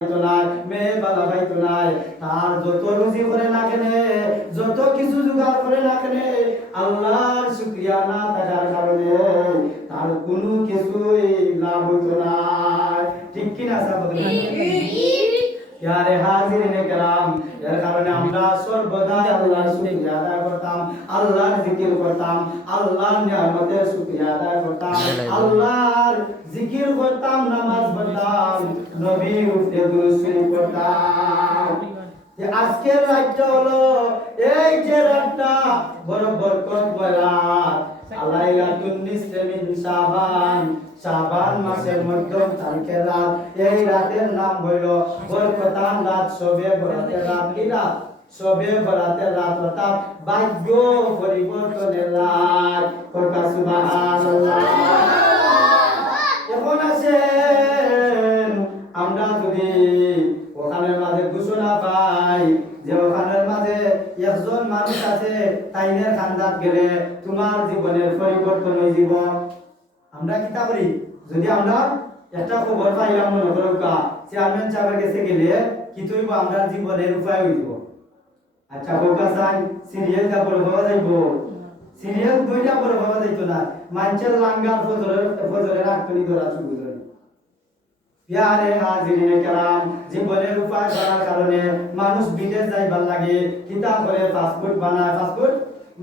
মেয়ে বালা পাইতো নাই, তার যত রুজি করে না কেনে, যত কিছু জোগাড় করে না কেনে, আল্লাহর শুকরিয়া না থাকার কারণে তার কোনো কিছুই লাভ হইতো না। ঠিক কিনা यारे हाजिरिन کرام, এর কারণে আমরা সর্বদা আল্লাহর শুকরিয়া আদায় করতাম, আল্লাহর জিকির করতাম, আল্লাহর নিয়ামতের শুকরিয়া আদায় করতাম, আল্লাহর জিকির করতাম, নামাজ পড়তাম, নবীর উপরে দুরূদ শরীফ পড়তাম। যে আজকের রাতটা হলো এই যে রাতটা বড় বরকতময় রাত, লাইলাতুন নিসফে মিন শাবান, শাবান মাসের মধ্যম তারিখের রাত। এই রাতের নাম হইল বরকতান রাত, শবে বরাতের রাত। কি রাত? শবে বরাতের রাত, অর্থাৎ ভাগ্য পরিবর্তনের রাত। কইবা সুবহানাল্লাহ। এখন আসেন আমরা যদি ওখানের মাঝে ঘোষণা পাই যে ওখানের মাঝে একজন মানুষ আছে, তাইনের খান্দাত গেলে তোমার জীবনের পরিবর্তন হয়ে যাব, আমরা কি তা করি? যদি আমরা একটা খবর পাইলাম, মনে করো চেয়ারম্যান সাহেবের কাছে গেলে কি তুইব আমরা জীবনের উপায় হইব। আচ্ছা হোকা চাই সিরিয়াল কাপড় পাওয়া যাইব, সিরিয়াল দুইটা পরে পাওয়া যাইতো না, মানুষের লাঙ্গার ফজরের আটকনি ধরা শুরু করে। প্যারে হাজিরিনে কেরাম, জীবনের উপায় করার কারণে মানুষ বিদেশ যাইবার লাগে, কিতাব করে পাসপোর্ট বানায়, পাসপোর্ট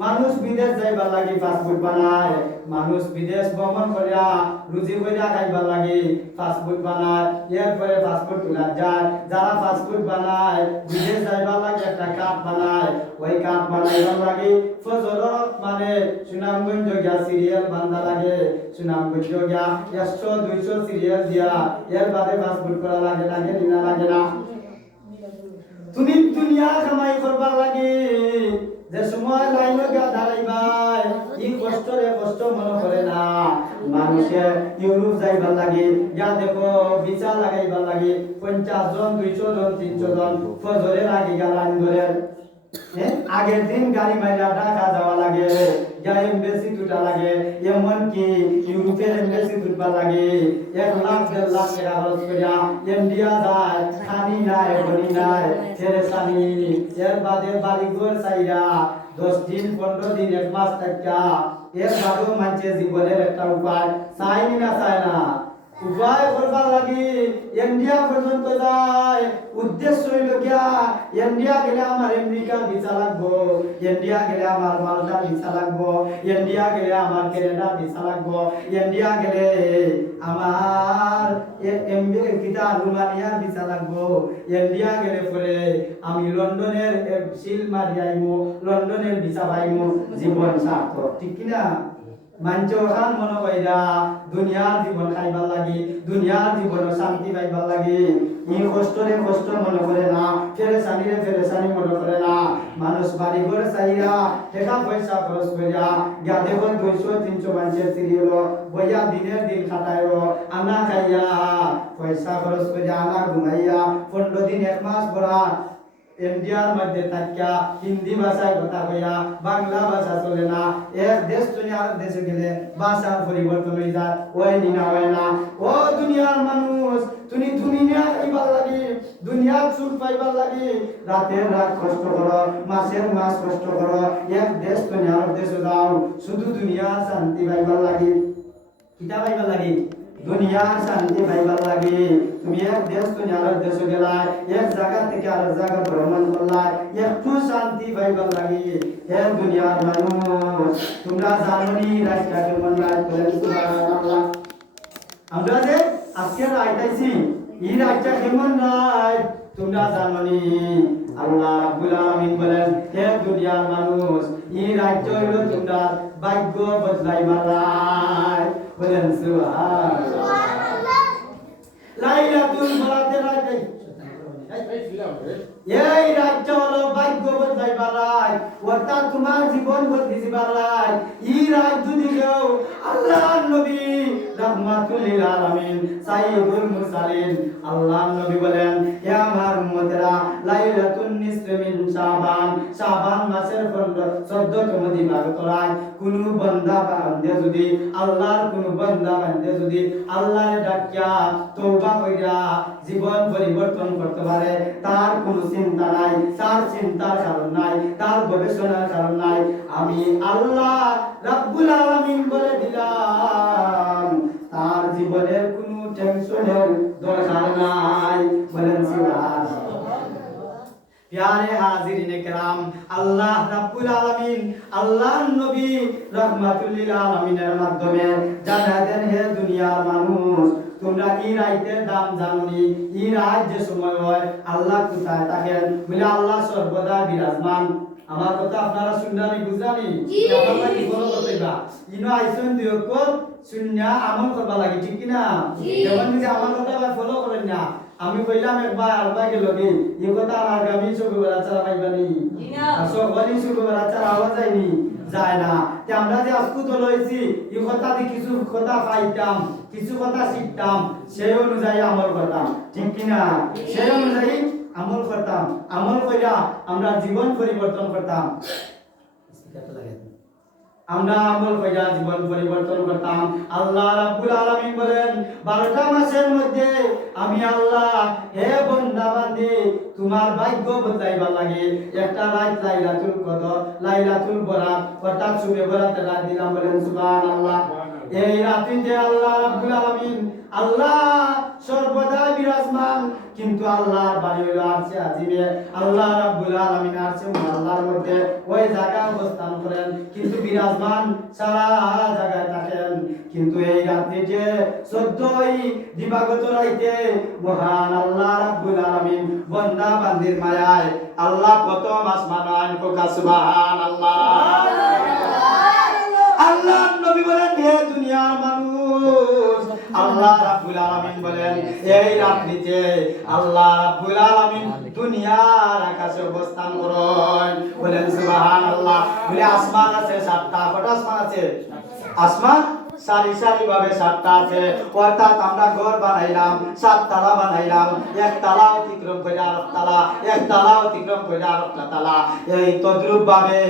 মানুষ বিদেশ যাইবার লাগে পাসপোর্ট বানায়, মানুষ বিদেশ ভ্রমণ করিয়া রুজি করিয়া খাইবার লাগে পাসপোর্ট বানায়, এরপরে পাসপোর্ট তোলা যায়। যারা পাসপোর্ট বানায় বিদেশ যাইবার লাগে একটা কার্ড বানায়, ওই কার্ড বানাইবার লাগে ফজলত মানে সুনামগঞ্জ গিয়া সিরিয়াল বান্ধা লাগে, সুনামগঞ্জ গিয়া 100-200 সিরিয়াল দিয়া এর বাদে পাসপোর্ট করা লাগে, লাগে না লাগে না? তুমি দুনিয়া কামাই করবার লাগে যে সময় লাইনে গিয়া দাঁড়াইবাই, ই কষ্টরে কষ্ট মনে করে না। মানুষের ইউরোপ যাইবার লাগে, যা দেখো ভিসা লাগাইবার লাগে 50 জন 200 জন 300 জন ফজরের আগে গিয়া লাইন ধরে, আগের দিন গাড়ি মাইরা ঢাকা যাওয়া লাগে, যা এমবেসি দুটা লাগে, এমনকি ইউরোপের এমবেসি দুটা লাগে 1 লাখ 1.5 লাখ টাকা খরচ করিয়া ইন্ডিয়া যায়, খানি নাই বনি নাই ছেড়েছানি। এর বাদে বাড়ি ঘর চাইরা 10 দিন 15 দিন 1 মাস থাকা, এর বাদেও মানছে জীবনের একটা উপায় চাইনি না, চায় না উপায় করবার লাগি ইন্ডিয়া পর্যন্ত যায়। উদ্দেশ্য হইল গিয়া ইন্ডিয়া গেলে আমার আমেরিকা ভিসা লাগবো, ইন্ডিয়া গেলে আমার মালটা ভিসা লাগবো, ইন্ডিয়া গেলে আমার কানাডা ভিসা লাগবো, ইন্ডিয়া গেলে আমার কিতা রোমানিয়ার ভিসা লাগবো, ইন্ডিয়া গেলে পরে আমি লন্ডনের সিল মারি আইমু, লন্ডনের ভিসা পাইমু, জীবন সার্থক। ঠিক কিনা? মানছে ওখান মনে কইরা দুনিয়ার জীবন খাইবার লাগি, দুনিয়ার জীবন শান্তি পাইবার লাগি ই কষ্টরে কষ্ট মনে করে না, ফেরেশানিরে ফেরেশানি মনে করে না। মানুষ বাড়ি ঘর চাইরা টাকা পয়সা খরচ করিয়া গিয়া দেখো 200-300 মানুষের সিরিয়াল বইয়া দিনের দিন খাটায়, আনা খাইয়া পয়সা খরচ করিয়া আনা ঘুমাইয়া 15 দিন 1 মাস পড়া ইন্ডিয়ার মধ্যে থাকিয়া হিন্দি ভাষায় কথা কইয়া বাংলা ভাষা চলে না, এক দেশ থেকে আরেক দেশে গেলে ভাষার পরিবর্তন হয়ে যায়, ওই নিনা হয় না। ও দুনিয়ার মানুষ, তুমি দুনিয়া খাইবার লাগি, দুনিয়ার সুখ পাইবার লাগি রাতের রাত কষ্ট করো, মাসের মাস কষ্ট করো, এক দেশ থেকে আরেক দেশে যাও শুধু দুনিয়ার শান্তি পাইবার লাগি। কিতা পাইবার লাগি? দুনিয়ার শান্তি পাইবার লাগে। তুমি এক দেশ থেকে আরেক দেশে গেলাই, এক জায়গা থেকে আরেক জায়গা ভ্রমণ করলাই, একটু শান্তি পাইবার লাগে। হে দুনিয়ার মানুষ, তোমরা জানোনি রাতটা কেমন রাত? বলেন সুবহানাল্লাহ। আমরা যে আজকে রাইতাইছি এই রাতটা কেমন রাত তোমরা জানোনি? আল্লাহ রাব্বুল আলামিন বলেন, হে দুনিয়ার মানুষ, এই রাতটা হইল তোমরা ভাগ্য বদলাইবার রাত। বলেন সুবহানাল্লাহ। লাইলাতুল বরাতের রাত, এই রাতটা হলো ভাগ্য বদলাইবার রাত, অর্থাৎ তোমার জীবন বদলিবার রাত। এই রাত যদি কেউ আল্লাহর নবী রাহমাতুল লিল আলামিন সাইয়্যিদুল মুরসালিন আল্লাহর নবী বলেন, হে আমার উম্মতেরা, লাইলাতুন নিসফে মিন শাবান, শাবান মাসের 14তম দিবাগতরায় কোন বান্দা বান্দে যদি আল্লাহর কোন বান্দা বান্দে যদি আল্লাহর ডাকিয়া তওবা কইরা জীবন পরিবর্তন করতে পারে, তার কোনো চিন্তা নাই, তার চিন্তার কারণ নাই, তার গবেষণার কারণ নাই, আমি আল্লাহ রাব্বুল আলামিন বলে দিলাম তার জীবনের কোনো টেনশনের দরকার নাই। বলেন সুবহানাল্লাহ। প্যারে হাজিরিনে কেরাম, আল্লাহ রাব্বুল আলামিন আল্লাহর নবী রাহমাতুল লিল আলামিনের মাধ্যমে জানা দেন, হে দুনিয়ার মানুষ, তোমরা এই রাতের দাম জানোনি? এই রাত যে সময় হয় আল্লাহ কোথায় থাকেন? বলে আল্লাহ সর্বদা বিরাজমান। আমার কথা আপনারা শুনলানি বুঝলানি? আপনারা কি ফলো করতেবা? ইনো আইসন দিয়ক শুননা আমল করবা লাগি, ঠিক কি না? যেমন যে আমার কথা ফলো করেন না, আমি কইলাম একবার আলবা গেল কি এই কথা আগামী শুক্রবার চালা পাইবানি আর সকলেই শুক্রবার চালা হওয়া যায়নি, যায় না। তে আমরা যে আজকে তো লইছি এই কথা দিয়ে কিছু কথা পাইতাম, কিছু কথা শিখতাম, সেই অনুযায়ী আমল করতাম, ঠিক কি না? সেই অনুযায়ী আমল করতাম, আমল কইরা আমরা জীবন পরিবর্তন করতাম। আমরা আমল কইরা জীবন পরিবর্তন করতাম। আল্লাহ রাব্বুল আলামিন বলেন 12টা মাসের মধ্যে আমি আল্লাহ হে বান্দা বান্দি তোমার ভাগ্য বদলাইবার লাগে একটা রাত লাইলাতুল কদর, লাইলাতুল বরাত, অর্থাৎ শুবে বরাতের রাত দিলাম। বলেন সুবহানাল্লাহ। এই রাতে আল্লাহ রাব্বুল আলামিন আল্লাহ সর্বদা বিরাজমান, কিন্তু আল্লাহর বাড়ি হলো আরশে আজিমে। আল্লাহ রাব্বুল আলামিন আরশে আল্লাহর মধ্যে ওই জায়গা অবস্থান করেন, কিন্তু বিরাজমান সারা জায়গায় থাকেন। কিন্তু এই রাতে যে 14ই দিবাগত রাতে মহান আল্লাহ রাব্বুল আলামিন বান্দা বান্দির মায়ায় আল্লাহ প্রথম আসমান আইন কোকা সুবহানাল্লাহ। আল্লাহ নবী বলেন, হে দুনিয়ার মানুষ, আল্লাহ রাব্বুল আলামিন বলেন এই রাত্রিতে আল্লাহ রাব্বুল আলামিন দুনিয়ার আকাশে অবস্থান করেন। বলেন সুবহানাল্লাহ। বলে আসমান আছে 7টা, কত আসমান আছে? আসমান সারি সারি ভাবে 7টা আছে, অর্থাৎ আমরা ঘর বানাইলাম 7 তালা বানাইলাম, এক তালা অতিক্রম করে আরেক তালা, এক তালা অতিক্রম করে আরেকটা তালা। এই তদ্রূপ ভাবে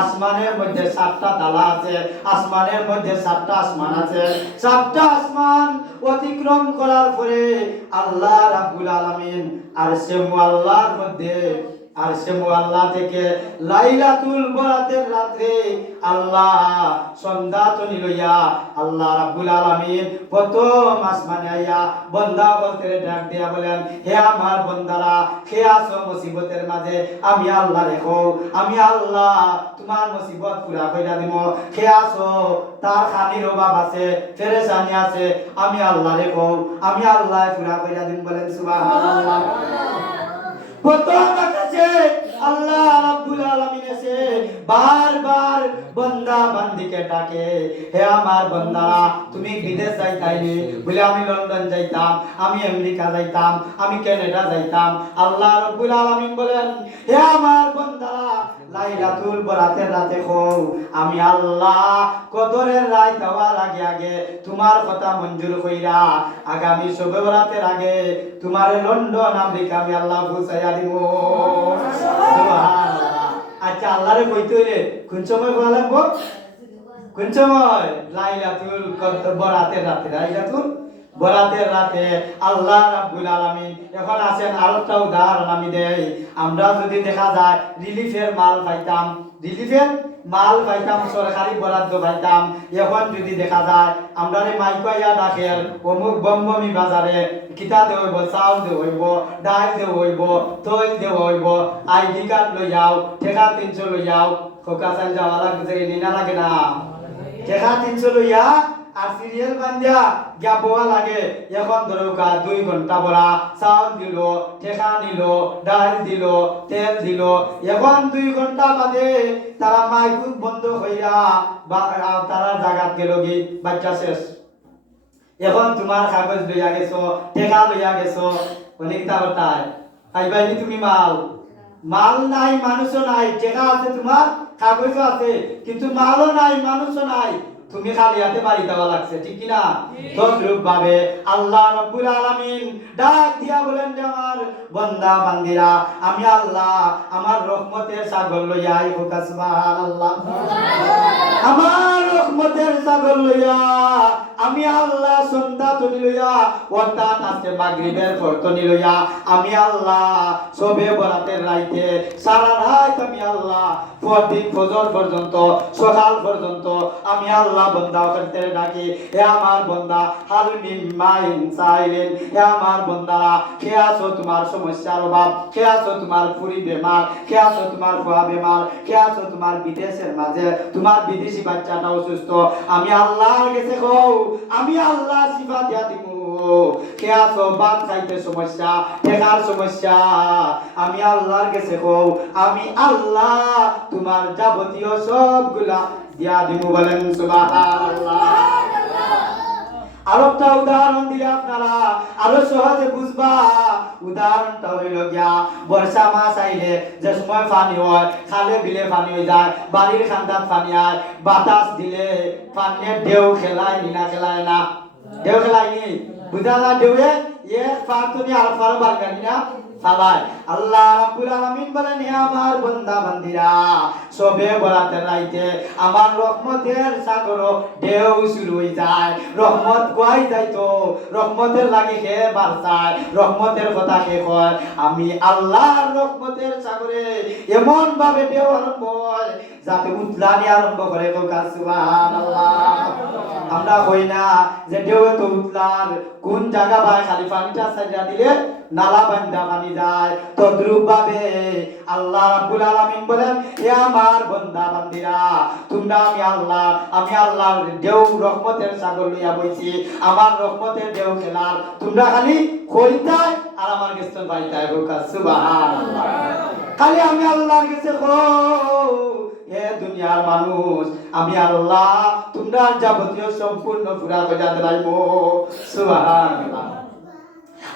আসমানের মধ্যে 7টা তালা আছে, আসমানের মধ্যে 7টা আসমান আছে। 7টা আসমান অতিক্রম করার পরে আল্লাহ রাব্বুল আলামিন আরশে মুআল্লার মধ্যে, আরশে মুআল্লা থেকে লাইলাতুল বরাতের রাতে আল্লাহ সন্ধ্যা তনি লইয়া আল্লাহ রাব্বুল আলামিন প্রথম আসমানে আইয়া বান্দা বলতে ডাক দিয়া বলেন, হে আমার বান্দারা, কে আছো মুসিবতের মাঝে? আমি আল্লাহ রেখো, আমি আল্লাহ তোমার মুসিবত পুরা কইরা দিব। কে আছো তার খানির অভাব আছে, পেরেশানি আছে, আমি আল্লাহ রেখো, আমি আল্লাহ পুরা কইরা দিব। বলেন সুবহানাল্লাহ। প্রথম আকাশে আল্লাহ রাব্বুল আলামিন এসে বারবার বান্দা বান্দিকে ডাকে, হে আমার বান্দারা, তুমি বিদেশ যাইতাইনি? বলে আমি লন্ডন যাইতাম, আমি আমেরিকা যাইতাম, আমি কানাডা যাইতাম। আল্লাহ রাব্বুল আলামিন বলেন, হে আমার বান্দারা, লাইলাতুল বরাতের রাতে কও আমি আল্লাহ কদরের রাত হওয়ার আগে আগে তোমার কথা মঞ্জুর কইরা আগামী শবে বরাতের আগে তোমারে লন্ডন আমেরিকা আমি আল্লাহ পৌঁছাইয়া দিব। সুবহানাল্লাহ। আচ্ছা আল্লাহরে কইতে হইলে কোন সময় বলা লাগবো? কোন সময়? লাইলাতুল বরাতের রাতে, লাইলাতুল বরাতের রাতে আল্লাহ রাব্বুল আলামিন। এখন আছেন আরেকটা উদাহরণ আমি দেই। আমরা যদি দেখা যায় রিলিফের মাল পাইতাম, রিলিফের মাল পাইতাম, সরকারি বরাদ্দ পাইতাম। এখন যদি দেখা যায় আমরা মাইকয়া ডাকের অমুক বমবমি বাজারে কিতা দেব হইব, চাউল দেব হইব, ডাল দেব হইব, তৈল দেব হইব, আইডি কার্ড লই যাও, ঠেকা 300 লই যাও, খোকাসান যাওয়া লাগবে, নিনা লাগে না? ঠেকা 300 লইয়া আর সিরিয়াল বান্ধিয়া যাবোয়া লাগে। এখন ধরোকা 2 ঘন্টা বড়া চাউল দিল, ঠেকা নিল, ডাল দিল, তেল দিল। এখন 2 ঘন্টা বাদে তারা মাইক বন্ধ হইয়া তারা জায়গাত গেল গি, বাচ্চা শেষ। এখন তোমার কাগজ লইয়া গেছো, ঠেকা লইয়া গেছো, অনেক তারটায় পাইবাইনি তুমি মাল? মাল নাই, মানুষও নাই। ঠেকা আছে তোমার, কাগজও আছে, কিন্তু মালও নাই, মানুষও নাই। তুমি খালি হাতে বাড়ি দেওয়া লাগছে, ঠিক কি না? তদ্রূপ ভাবে আল্লাহ রাব্বুল আলামিন ডাক দিয়া বলেন যে আমার বান্দা বান্দা বান্দিরা আমি আল্লাহ আমার রহমতের সাগর লইয়া আইবো সুবহানাল্লাহ আমার রহমতের সাগর লইয়া আমি আল্লাহ সন্ধ্যা তনি লইয়া অর্থাৎ আজকে মাগরিবের পর তনি লইয়া আমি আল্লাহ সবে বরাতের রাইতে সারা রাত আমি আল্লাহ পরদিন ফজর পর্যন্ত সকাল পর্যন্ত আমি আল্লাহ বান্দা করতে ডাকি হে আমার বান্দা হাল মিন মাইন সাইলেন হে আমার বান্দারা কে আছো তোমার সমস্যার অভাব কে আছো তোমার পুরি বেমার কে আছো তোমার ফুয়া বেমার কে আছো তোমার বিদেশের মাঝে তোমার বিদেশি বাচ্চাটা অসুস্থ আমি আল্লাহর কাছে কও আমি আল্লাহ শিফা দিয়া দিমু কে আছো বাদ খাইতে সমস্যা টেকার সমস্যা আমি আল্লাহর কাছে কও আমি আল্লাহ তোমার যাবতীয় সবগুলা দিয়া দিমু বলেন সুবহানাল্লাহ আরেকটা উদাহরণ দিলে আপনারা আরো সহজে বুঝবা উদাহরণটা হইল গিয়া বর্ষা মাস আইলে যে সময় পানি হয় খালে বিলে পানি হয়ে যায় বাড়ির খান্দাত পানি হয় বাতাস দিলে পানির ঢেউ খেলায় না খেলায় না ঢেউ খেলায় নি বুঝা না ঢেউয়ে এক পার তুমি আর পার বাড়ি না ফালায় আল্লাহ রাব্বুল আলামিন বলেন হে আমার বান্দা বান্দিরা সবে বরাতের রাইতে আমার রহমতের সাগর ঢেউ শুরু হই যায় রহমত কই যাইতো রহমতের লাগি হে বারসায় রহমতের কথা কে কয় আমি আল্লাহর রহমতের সাগরে এমন ভাবে ঢেউ আরম্ভ হয় যাতে উতলানি আরম্ভ করে সুবহানাল্লাহ আমরা কই না যে ঢেউ তো উতলার কোন জায়গা ভাই খালি পানিটা সাইডা দিলে নালা বান্দা পানি যায় তদ্রূপ ভাবে আল্লাহ রাব্বুল আলামিন বলেন হে আমার বান্দা বান্দিরা তোমরা আমি আল্লাহর ঢেউ রহমতের সাগর লইয়া বইছি আমার রহমতের ঢেউ খেলার তোমরা খালি কইতাই আর আমার কাছে বাইতাই সুবহানাল্লাহ খালি আমি আল্লাহর কাছে কও হে দুনিয়ার মানুষ আমি আল্লাহ তোমরা যাবতীয় সম্পূর্ণ পুরা করে দিলাইমু সুবহানাল্লাহ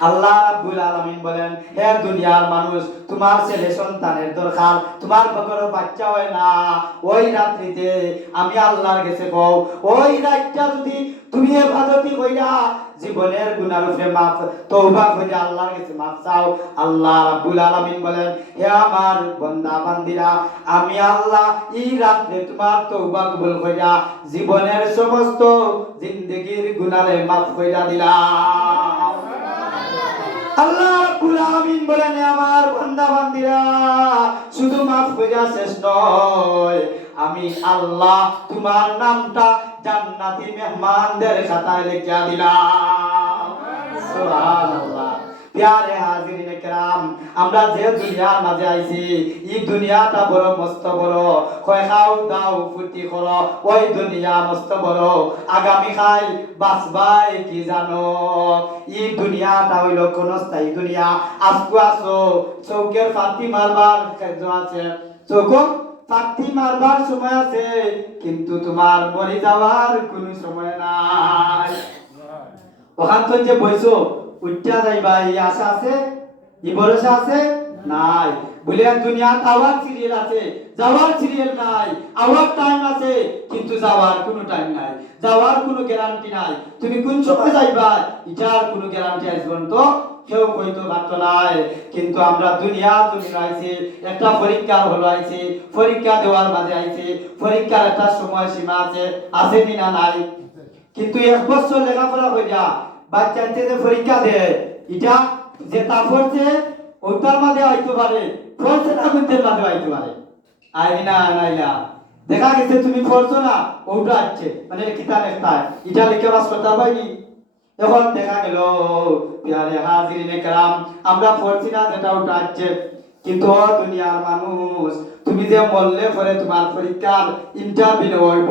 আল্লাহ রাব্বুল আলামিন বলেন হে দুনিয়ার মানুষ তোমার ছেলে সন্তানের দরকার তোমার বকরো বাচ্চা হয় না ওই রাত্রিতে আমি আল্লাহর কাছে কও ওই রাতটা যদি তুমি ইবাদতি কইরা জীবনের গুনার উপরে মাফ তওবা কইরা আল্লাহর কাছে মাফ চাও আল্লাহ রাব্বুল আলামিন বলেন হে আমার বান্দা বান্দিরা আমি আল্লাহ এই রাতে তোমার তওবা কবুল কইরা জীবনের সমস্ত জিন্দেগীর গুনারে মাফ কইরা দিলাম আল্লাহ রাব্বুল আলামিন বলেন আমার বান্দা বান্দিরা শুধু মাফ কইরা শেষ নয় আমি আল্লাহ তোমার নামটা জান্নাতি মেহমানদের খাতায় লিখিয়া দিলাম সুবহানাল্লাহ প্যারে হাজিরিন کرام আমরা যে দুনিয়ার মাঝে আইছি এই দুনিয়াটা বড় মস্ত বড় কয় খাও দাও ফুটি করো ওই দুনিয়া মস্ত বড় আগামী কাল বাঁচবাই কি জানো এই দুনিয়াটা হইল কোন স্থায়ী দুনিয়া আজকে আসো চৌকের ফাতি মারবার কাজ আছে চৌক ফাতি মারবার সময় আছে কিন্তু তোমার মরে যাওয়ার কোনো সময় নাই ওখান তো যে বইছো উঠা যাইবা এই আশা আছে এই ভরসা আছে নাই বলে দুনিয়ার আওয়ার সিরিয়াল আছে যাওয়ার সিরিয়াল নাই আওয়ার টাইম আছে কিন্তু যাওয়ার কোনো টাইম নাই যাওয়ার কোনো গ্যারান্টি নাই তুমি কোন সময় যাইবা এটার কোনো গ্যারান্টি আসবে তো কেউ কইতো পারতো নাই কিন্তু আমরা দুনিয়া আইছি একটা পরীক্ষা হলো আইছি পরীক্ষা দেওয়ার মাঝে আইছি পরীক্ষার একটা সময় সীমা আছে কি না নাই কিন্তু এক বছর লেখাপড়া কইরা বাচ্চাতে যে পরীক্ষা দেয় এটা যে তা পড়ছে ওটার মাঝে হইতে পারে পড়ছে না গুণের মাঝে হইতে পারে আইনি না নাইলা দেখা গেছে তুমি পড়ছো না ওটা আছে মানে কিতাব একটা এটা লিখে বাস করতে পারবি এখন দেখা গেল প্যারে হাজিরিন کرام আমরা পড়ছি না যেটা ওটা আছে কিন্তু দুনিয়ার মানুষ তুমি যে মরলে পরে তোমার পরীক্ষার ইন্টারভিউ হইব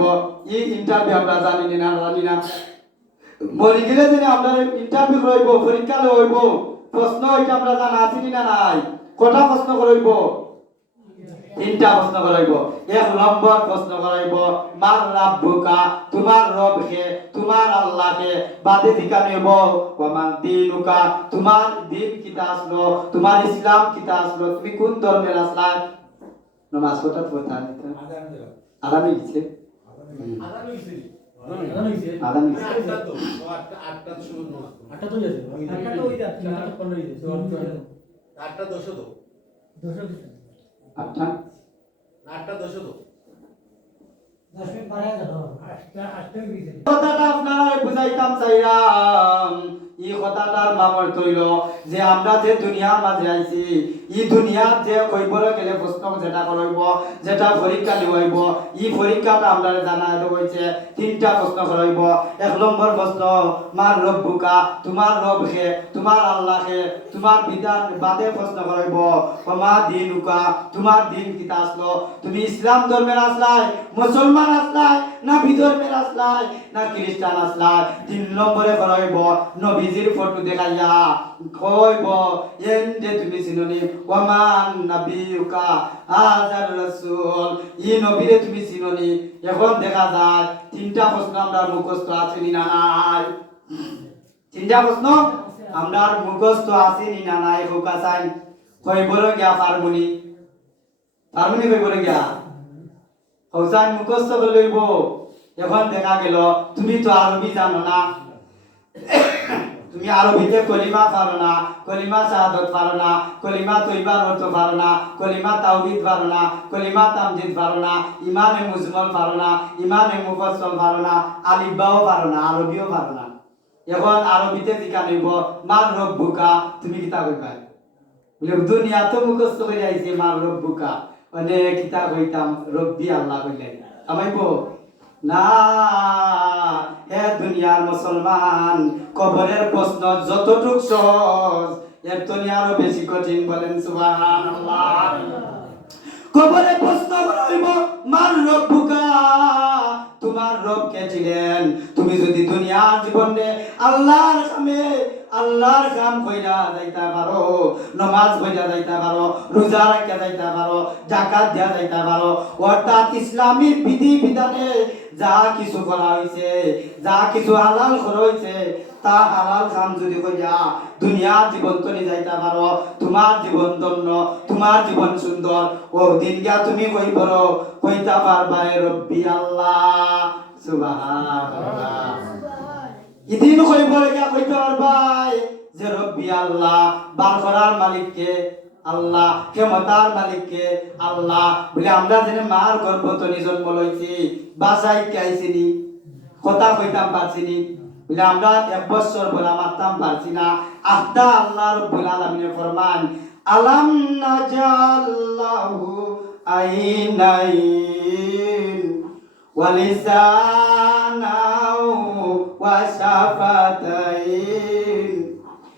এই ইন্টারভিউ আমরা জানি না মরি গেলে যে আমরা ইন্টারভিউ হইব পরীক্ষা হইব প্রশ্ন এটা আমরা জানা আছি না নাই কটা প্রশ্ন করইব তিনটা প্রশ্ন করইব এক নম্বর প্রশ্ন করইব মান রাব্বুকা তোমার রব কে তোমার আল্লাহ কে বাদে জিজ্ঞাসা হইব মান দিনুকা তোমার দিন কিতা আসলো তোমার ইসলাম কিতা আসলো তুমি কোন ধর্মের আসলা নামাজ পড়তে পড়তা আলামি দিছে আলামি আটটা তো শুরু না আটটা তো যাচ্ছে আটটা তো ওই যাচ্ছে 15 হইছে আটটা দশ তো আটটা আটটা দশ তো কথাটা আপনারা বুঝাইতাম চাইরাম এই কথাটার মামর তৈল যে আমরা যে দুনিয়ার মাঝে আইছি এই দুনিয়ার যে কইবরে গেলে প্রশ্ন যেটা করইব যেটা পরীক্ষা নিব এই পরীক্ষাটা আমরা জানা হইছে তিনটা প্রশ্ন করইব এক নম্বর প্রশ্ন মার রব বুকা তোমার রব কে তোমার আল্লাহ কে তোমার বিধান বাদে প্রশ্ন করইব মা দিন উকা তোমার দিন কিতা আসলো তুমি ইসলাম ধর্মের আসলাই মুসলমান আসলাই না বিধর্মের আসলাই না খ্রিস্টান আসলাই তিন নম্বরে করইব নবীজির ফটো দেখাইয়া কইব এন্ডে তুমি চিননি ওয়ামান নাবিয়ুকা হাজার রাসূল ই নবীরে তুমি চিননি এখন দেখা যায় তিনটা প্রশ্ন আমরা মুখস্থ আছে নি না নাই তিনটা প্রশ্ন আমরা মুখস্থ আছে নি না নাই হোকা চাই কইবর গিয়া পারমুনি কইবর গিয়া হোসাইন মুখস্থ করে লইব এখন দেখা গেল তুমি তো আরবি জানো না তুমি আরবিতে কলিমা পারো না কলিমা শাহাদাত পারো না কলিমা তৈবার অর্থ পারো না কলিমা তাওহীদ পারো না কলিমা তামজিদ পারো না ইমানে মুজমাল পারো না ইমানে মুফাসসাল পারো না আলিফ বাও পারো না আরবিও পারো না এখন আরবিতে জিকা নিব মার রব্বুকা তুমি কিতা কইবা বলে দুনিয়া তো মুখস্থ করে আইছে মার রব্বুকা মানে কিতা কইতাম রব্বি আল্লাহ কইলেন আমাইবো না হে দুনিয়ার মুসলমান কবরের প্রশ্ন যতটুক সহজ এর তো আরো বেশি কঠিন বলেন সুবহানাল্লাহ কবরে প্রশ্ন করইব মার রব্বুকা তোমার রব কে ছিলেন তুমি যদি দুনিয়ার জীবনে আল্লাহর কাম কইরা যাইতা পারো নামাজ পড়া যাইতা পারো রোজা রাখা যাইতা পারো যাকাত দেয়া যাইতা পারো অর্থাৎ ইসলামী বিধি বিধানে যা কিছু করা হইছে যা কিছু হালাল করা হইছে তা হালাল কাম যদি কইরা দুনিয়ার জীবন তলি যাইতা পারো তোমার জীবন ধন্য তোমার জীবন সুন্দর ও দিন গিয়া তুমি কইতা পারবা রব্বি আল্লাহ সুবহানাল্লাহ ইদিন কইবরে গিয়া কইতে পারবাই যে রব্বি আল্লাহ বার করার মালিক কে আল্লাহ ক্ষমতার মালিক কে আল্লাহ বলে আমরা যেন মার গর্ভতনি জন্ম লইছি বাসাই কাইছিনি কথা কইতাম পারছিনি বলে আমরা এক বছর বলা মারতাম পারছি না আফতা আল্লাহ রব্বুল আলামিন ফরমান আলাম নাজাল্লাহু আইনাইন ওয়ালিসানাও ওয়া শাফাতাইন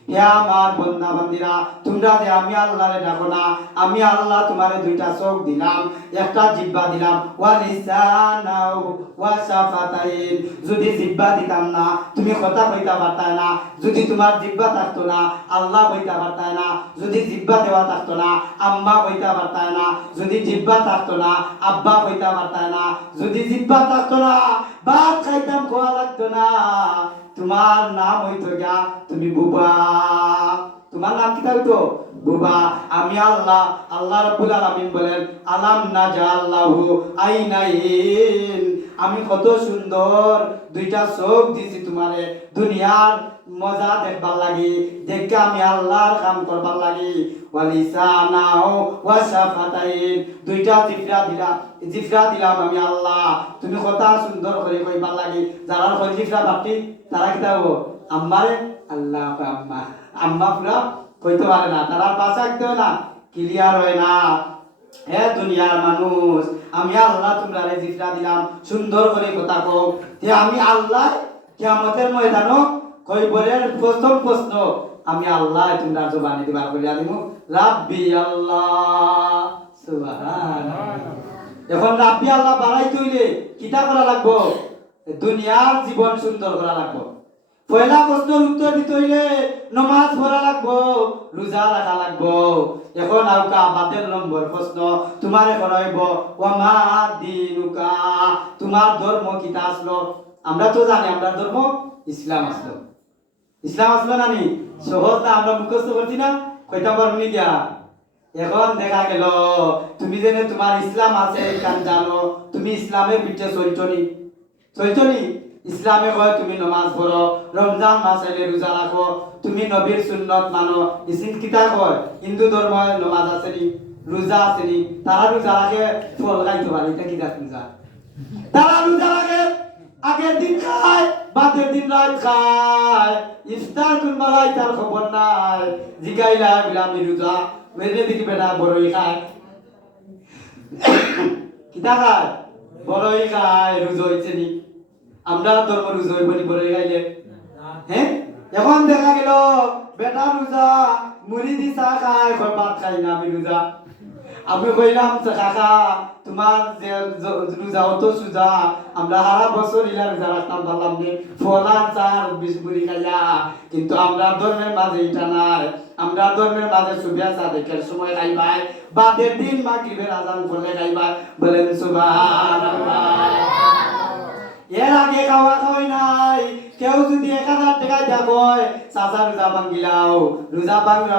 হে আমার বান্দা বান্দিরা তোমরা যে আমি আল্লাহরে ডাকো না আমি আল্লাহ তোমারে দুইটা চোখ দিলাম একটা জিহ্বা দিলাম ওয়া লিসানাও ওয়া শাফাতাইন যদি জিহ্বা দিতাম না তুমি কথা কইতা পারতা না যদি তোমার জিহ্বা থাকতো না আল্লাহ কইতা পারতা না যদি জিহ্বা দেওয়া থাকতো না আম্মা কইতা পারতা না যদি জিহ্বা থাকতো না আব্বা কইতা পারতা না যদি জিহ্বা থাকতো না ভাত খাইতাম খাওয়া লাগতো না তোমার নাম হইতো গা তুমি বুবা তোমার নাম কি হইতো বুবা আমি আল্লাহ রাব্বুল আলামিন বলেন আলাম নাজাল্লাহু আইনাইন আমি কত সুন্দর দুইটা চোখ দিছি তোমারে দুনিয়ার মজা দেখবার লাগি দেখে আমি আল্লাহর কাম করবার লাগি ওয়ালিসানাও ওয়া শাফাতাইন দুইটা জিফরা দিলাম আমি আল্লাহ তুমি কথা সুন্দর করে কইবার লাগি যারা কই জিফরা বাতি তারা কি দাও আম্মারে আল্লাহ আম্মা পুরা কইতে পারে না তারা ভাষা একদম না ক্লিয়ার হয় না হে দুনিয়ার মানুষ আমি আল্লাহ তোমরা জিফরা দিলাম সুন্দর করে কথা কও যে আমি আল্লাহ কিয়ামতের ময়দানে কইবরের প্রথম প্রশ্ন আমি আল্লাহ তোমরা জবানে দিবার কইলা দিমু রাব্বি আল্লাহ সুবহানাল্লাহ এখন রাব্বি আল্লাহ বাড়াইতে হইলে কিতা করা লাগবো দুনিয়ার জীবন সুন্দর করা লাগবো পয়লা প্রশ্নের উত্তর দিতে হইলে নামাজ পড়া লাগবো রোজা রাখা লাগবো এখন আউকা বাদের নম্বর প্রশ্ন তোমার এখন হইব ওয়ামা দিনুকা তোমার ধর্ম কিতা আসলো আমরা তো জানি আমরা ধর্ম ইসলাম আসলো না নি সহজ না আমরা মুখস্থ করছি না কইতা পারবনি দিয়া এখন দেখা গেল তুমি জেনে তোমার ইসলাম আছে কান জানো তুমি ইসলামের ভিতরে চলছনি ইসলামে কয় তুমি নমাজ পড়ো, রমজান মাস আইলে রোজা রাখো, তুমি নবীর সুন্নত মানো। ইসিন কিতা কয় হিন্দু ধর্ম নমাজ আছে নি, রোজা আছে নি, তারা রোজা রাখে ফল খাইতে পারে, এটা কি জাত রোজা? তারা রোজা রাখে আগের দিন খায়, বাদের দিন রাত খায়, ইফতার কোন বেলায় তার খবর নাই। জিগাইলা বলে আমি রোজা, মেরে দেখি বেটা বড়ই খায়, কিতা খায়? বড়ই খায়, রোজা হইছে নি? আমরা ধর্ম রোজা হইব নি বড়ই খাইলে? হ্যাঁ, এখন দেখা গেল বেটা রোজা, মুড়ি দি চা খায়, কয় ভাত খাই না আমি রোজা। আমি কইলাম কাকা তোমার যে রোজা হতো সুজা, আমরা সারা বছর ইলা রোজা রাখতাম পারলাম নি, ফলা চার বিশ মুড়ি খাইয়া, কিন্তু আমরা ধর্মের মাঝে এটা নাই। আমরা ধর্মের মাঝে সুবিয়া চা দেখে সময় খাইবাই, বাদের দিন মাগরিবের আজান পড়লে খাইবাই। বলেন সুবহানাল্লাহ। এর আগে খাওয়া খাওয়াই নাই। কেউ যদি 1000 টাকা দেয়, চাচা রোজা ভাঙ্গিলাও, রোজা ভাঙ